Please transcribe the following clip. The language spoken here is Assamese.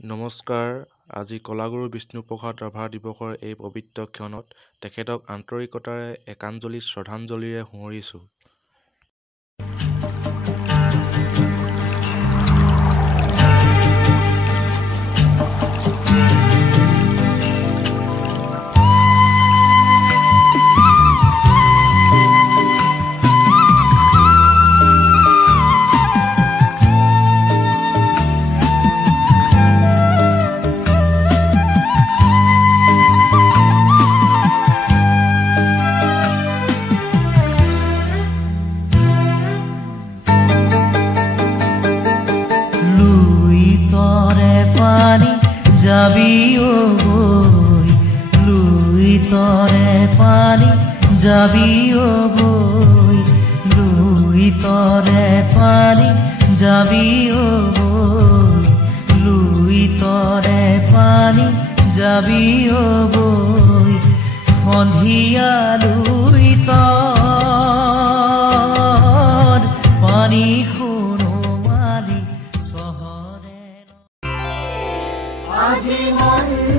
নমস্কাৰ। আজি কলাগুৰু বিষ্ণুপ্ৰসাদ ৰাভা দিৱসৰ এই পবিত্ৰ ক্ষণত তেখেতক আন্তৰিকতাৰে একাঞ্জলি শ্ৰদ্ধাঞ্জলিৰে সুঁৱৰিছোঁ। যাবি ও বই লুই তরে পানি যাবি ও বই লুই তরে পানি যাবি ও বই লুই তরে পানি যাবি ও বই সন্ধিয়া লুই তর পানি আজি মন